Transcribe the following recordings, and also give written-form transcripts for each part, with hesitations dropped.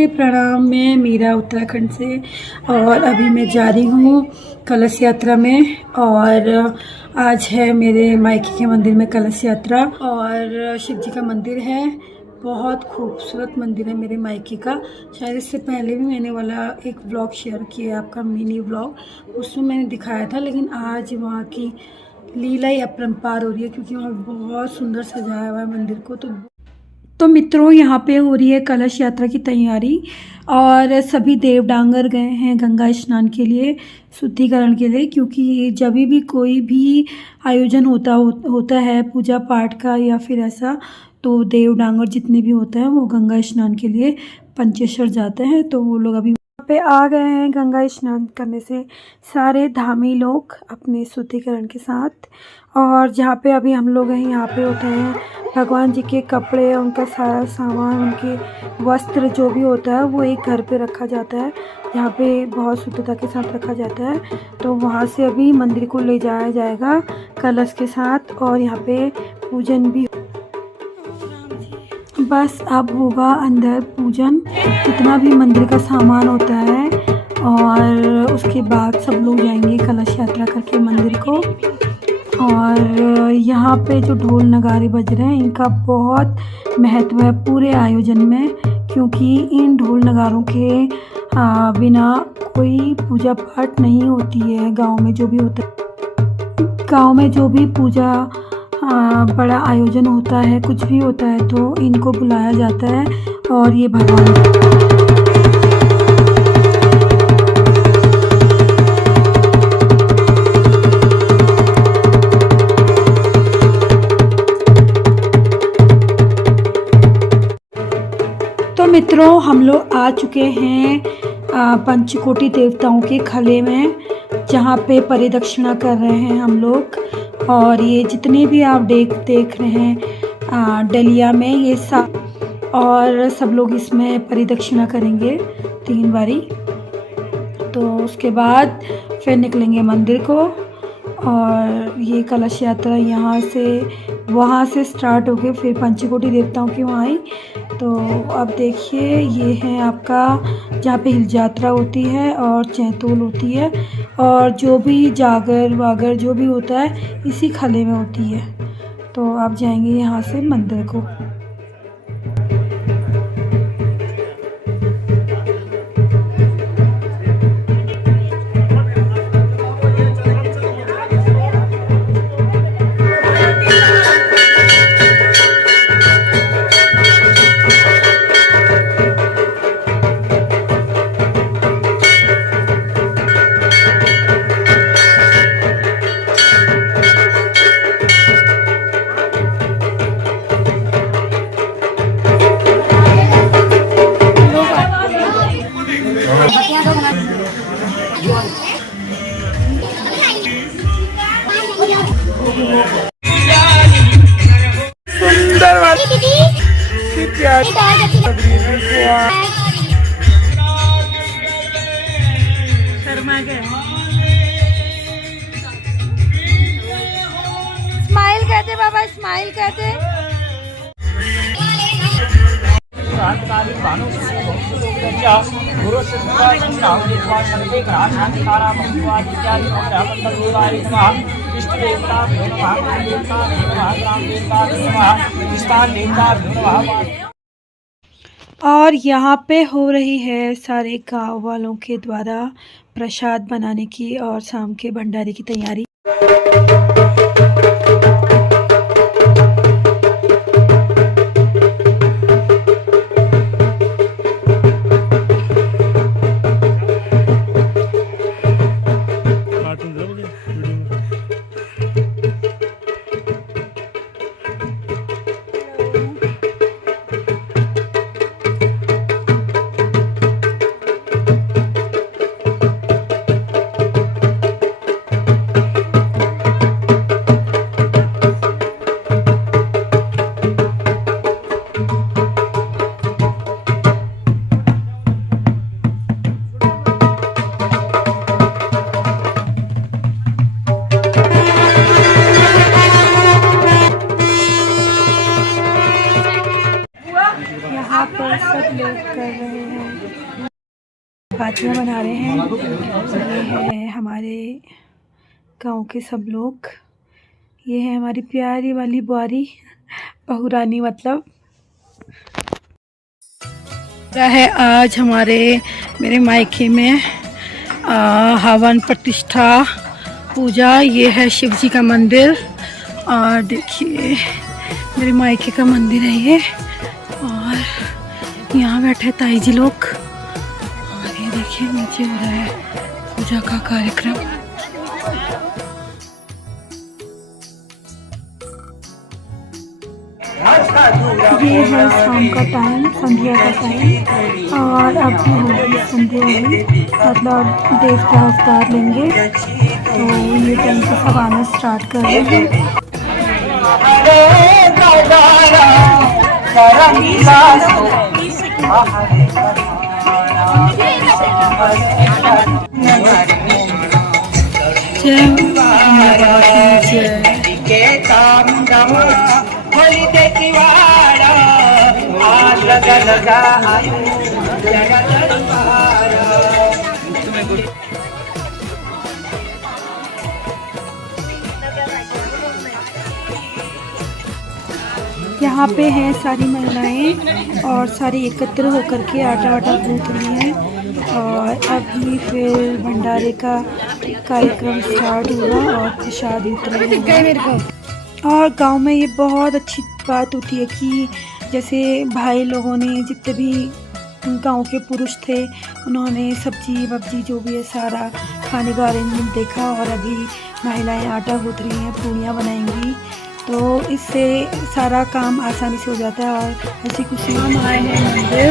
नमस्ते प्रणाम। मैं मीरा उत्तराखंड से और अभी मैं जा रही हूँ कलश यात्रा में। और आज है मेरे मायके के मंदिर में कलश यात्रा और शिव जी का मंदिर है। बहुत खूबसूरत मंदिर है मेरे मायके का। शायद इससे पहले भी मैंने वाला एक व्लॉग शेयर किया, आपका मिनी व्लॉग, उसमें मैंने दिखाया था। लेकिन आज वहाँ की लीला ही अपरंपार हो रही है क्योंकि वहाँ बहुत सुंदर सजाया हुआ है मंदिर को। तो मित्रों, यहाँ पे हो रही है कलश यात्रा की तैयारी और सभी देवडांगर गए हैं गंगा स्नान के लिए, शुद्धिकरण के लिए। क्योंकि जब भी कोई भी आयोजन होता है पूजा पाठ का या फिर ऐसा, तो देवडांगर जितने भी होते हैं वो गंगा स्नान के लिए पंचेश्वर जाते हैं। तो वो लोग अभी वहाँ पे आ गए हैं गंगा स्नान करने से सारे धामी लोग अपने शुद्धिकरण के साथ। और जहाँ पे अभी हम लोग हैं यहाँ पे होते हैं भगवान जी के कपड़े, उनका सारा सामान, उनके वस्त्र जो भी होता है वो एक घर पे रखा जाता है। यहाँ पे बहुत शुद्धता के साथ रखा जाता है। तो वहाँ से अभी मंदिर को ले जाया जाएगा कलश के साथ और यहाँ पे पूजन भी। बस अब होगा अंदर पूजन, जितना भी मंदिर का सामान होता है, और उसके बाद सब लोग जाएंगे कलश यात्रा करके मंदिर को। और यहाँ पे जो ढोल नगारे बज रहे हैं इनका बहुत महत्व है पूरे आयोजन में, क्योंकि इन ढोल नगारों के बिना कोई पूजा पाठ नहीं होती है। गांव में जो भी होता है, गांव में जो भी पूजा बड़ा आयोजन होता है, कुछ भी होता है, तो इनको बुलाया जाता है। और ये भगवान तो मित्रों, हम लोग आ चुके हैं पंचकोटि देवताओं के खले में, जहाँ पे परिदक्षिणा कर रहे हैं हम लोग। और ये जितने भी आप देख रहे हैं डलिया में, ये सब, और सब लोग इसमें परिदक्षिणा करेंगे 3 बारी। तो उसके बाद फिर निकलेंगे मंदिर को। और ये कलश यात्रा यहाँ से वहाँ से स्टार्ट होके फिर पंचकोटि देवताओं की वहाँ आई। तो अब देखिए, ये है आपका जहाँ पे हिल यात्रा होती है और चैतोल होती है, और जो भी जागर वागर जो भी होता है इसी खले में होती है। तो आप जाएंगे यहाँ से मंदिर को। स्माइल कहते बाबा, स्माइल कहते। और यहाँ पे हो रही है सारे गांव वालों के द्वारा प्रसाद बनाने की और शाम के भंडारे की तैयारी। पार्टियाँ बना रहे हैं। ये है हमारे गांव के सब लोग। ये है हमारी प्यारी वाली बुआरी, बहुरानी मतलब। है आज मेरे मायके में हवन प्रतिष्ठा पूजा। ये है शिव जी का मंदिर और देखिए मेरे मायके का मंदिर है ये। और यहाँ बैठे ताई जी लोग और ये देखिए नीचे हो रहा है पूजा का कार्यक्रम। ये है शाम का टाइम, संध्या का टाइम और अब होगी संध्या हुई, मतलब देवता अवतार लेंगे तो ये टाइम से सब आना स्टार्ट कर रहे हैं। यहाँ पे हैं सारी महिलाएं और सारी एकत्र होकर के आटा वाटा गूंथ रही हैं और अभी फिर भंडारे का कार्यक्रम स्टार्ट हुआ और प्रसाद वितरण। और गांव में ये बहुत अच्छी बात होती है कि जैसे भाई लोगों ने जितने भी गांव के पुरुष थे उन्होंने सब्जी वब्जी जो भी है सारा खाने का अरेंजमेंट देखा और अभी महिलाएं आटा गूंथ रही हैं, पूड़ियाँ बनाएंगी तो इससे सारा काम आसानी से हो जाता है। और ऐसी खुशी हम आए हैं मंदिर।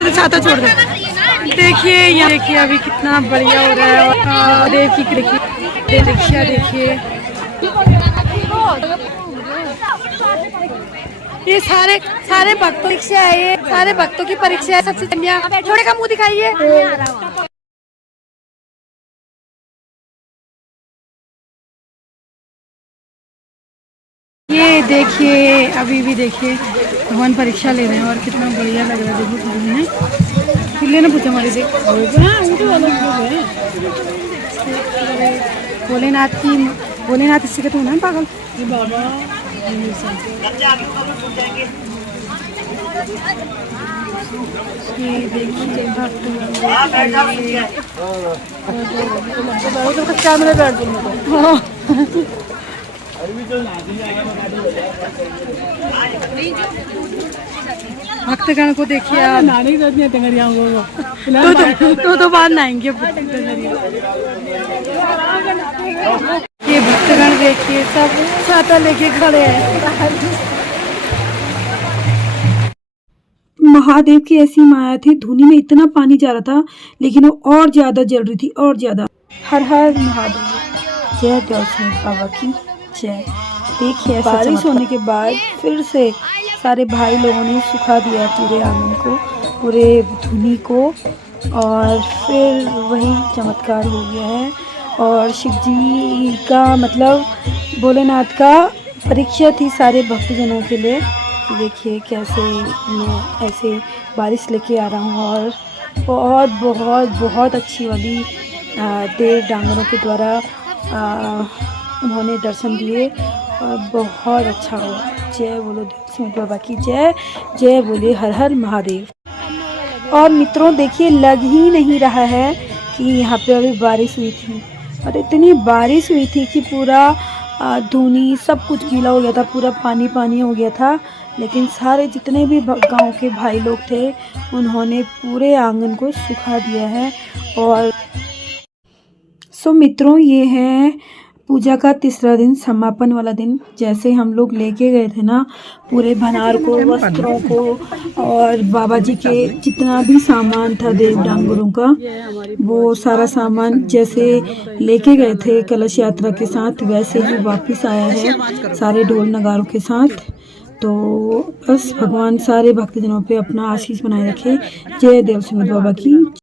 छाता छोड़ दे। देखिए यहाँ देखिए अभी कितना बढ़िया हो रहा है। और देखिए रिक्शा देखिए, ये सारे भक्तों परीक्षा है, ये सारे भक्तों की परीक्षा है। सबसे कन्या थोड़े का मुंह दिखाइए। ये देखिए अभी भी देखिए भगवान परीक्षा ले रहे हैं और कितना बढ़िया लग रहा है। देखिए फिर लेना पूछा हमारे देख भोलेनाथ की भोलेनाथ इससे कहते होना पागल। ये देखिए भक्त कैमरे बैठ भक्तगण को देखिए आप। तो बाद नहाएंगे। ये भक्तगण देखिए सब छाता लेके खड़े हैं। महादेव की ऐसी माया थी, धुनी में इतना पानी जा रहा था लेकिन वो और ज्यादा जल रही थी और ज्यादा। हर हर महादेव, जय दर्शन बाबा की जय। देखिए बारिश होने के बाद फिर से सारे भाई लोगों ने सुखा दिया पूरे आंगन को, पूरे धुनी को, और फिर वही चमत्कार हो गया है। और शिव जी का मतलब भोलेनाथ का परीक्षा थी सारे भक्तजनों के लिए। देखिए कैसे मैं ऐसे बारिश लेके आ रहा हूँ और बहुत बहुत बहुत अच्छी वाली देव डांगरों के द्वारा उन्होंने दर्शन दिए और बहुत अच्छा हुआ। जय बोलो देव बाबा की जय, जय बोले हर हर महादेव। और मित्रों देखिए लग ही नहीं रहा है कि यहाँ पे अभी बारिश हुई थी, और इतनी बारिश हुई थी कि पूरा धुनी सब कुछ गीला हो गया था, पूरा पानी पानी हो गया था। लेकिन सारे जितने भी गांव के भाई लोग थे उन्होंने पूरे आंगन को सुखा दिया है। और सो मित्रों ये है पूजा का तीसरा दिन, समापन वाला दिन। जैसे हम लोग लेके गए थे ना पूरे भनार को, वस्त्रों को, और बाबा जी के जितना भी सामान था देव डांगरों का, वो सारा सामान जैसे लेके गए थे कलश यात्रा के साथ वैसे ही वापस आया है सारे ढोल नगारों के साथ। तो बस भगवान सारे भक्तजनों पे अपना आशीष बनाए रखे। जय देव सुमित बाबा की।